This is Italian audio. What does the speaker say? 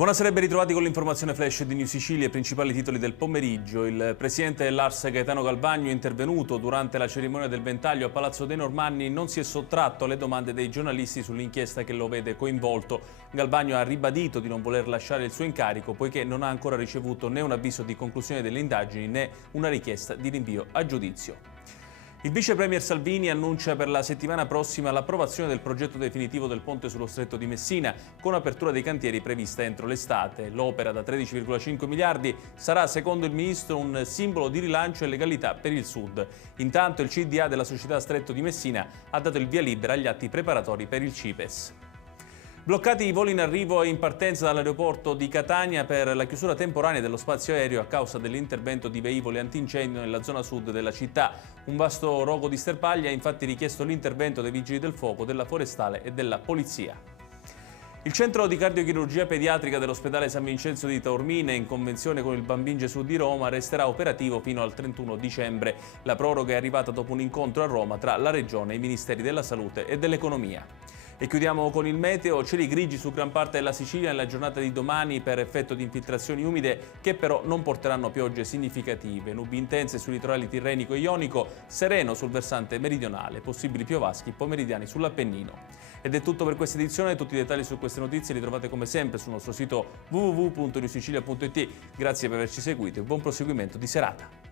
Buonasera e ben ritrovati con l'informazione flash di New Sicilia e i principali titoli del pomeriggio. Il presidente dell'Ars Gaetano Galvagno è intervenuto durante la cerimonia del ventaglio a Palazzo dei Normanni, non si è sottratto alle domande dei giornalisti sull'inchiesta che lo vede coinvolto. Galvagno ha ribadito di non voler lasciare il suo incarico poiché non ha ancora ricevuto né un avviso di conclusione delle indagini né una richiesta di rinvio a giudizio. Il vice premier Salvini annuncia per la settimana prossima l'approvazione del progetto definitivo del ponte sullo Stretto di Messina, con apertura dei cantieri prevista entro l'estate. L'opera da 13,5 miliardi sarà, secondo il ministro, un simbolo di rilancio e legalità per il Sud. Intanto il CDA della società Stretto di Messina ha dato il via libera agli atti preparatori per il CIPES. Bloccati i voli in arrivo e in partenza dall'aeroporto di Catania per la chiusura temporanea dello spazio aereo a causa dell'intervento di velivoli antincendio nella zona sud della città. Un vasto rogo di sterpaglia ha infatti richiesto l'intervento dei vigili del fuoco, della forestale e della polizia. Il centro di cardiochirurgia pediatrica dell'ospedale San Vincenzo di Taormina, in convenzione con il Bambin Gesù di Roma, resterà operativo fino al 31 dicembre. La proroga è arrivata dopo un incontro a Roma tra la Regione, i Ministeri della Salute e dell'Economia. E chiudiamo con il meteo, cieli grigi su gran parte della Sicilia nella giornata di domani per effetto di infiltrazioni umide che però non porteranno piogge significative. Nubi intense sui litorali tirrenico e ionico, sereno sul versante meridionale, possibili piovaschi pomeridiani sull'Appennino. Ed è tutto per questa edizione, tutti i dettagli su queste notizie li trovate come sempre sul nostro sito www.newsicilia.it. Grazie per averci seguito e buon proseguimento di serata.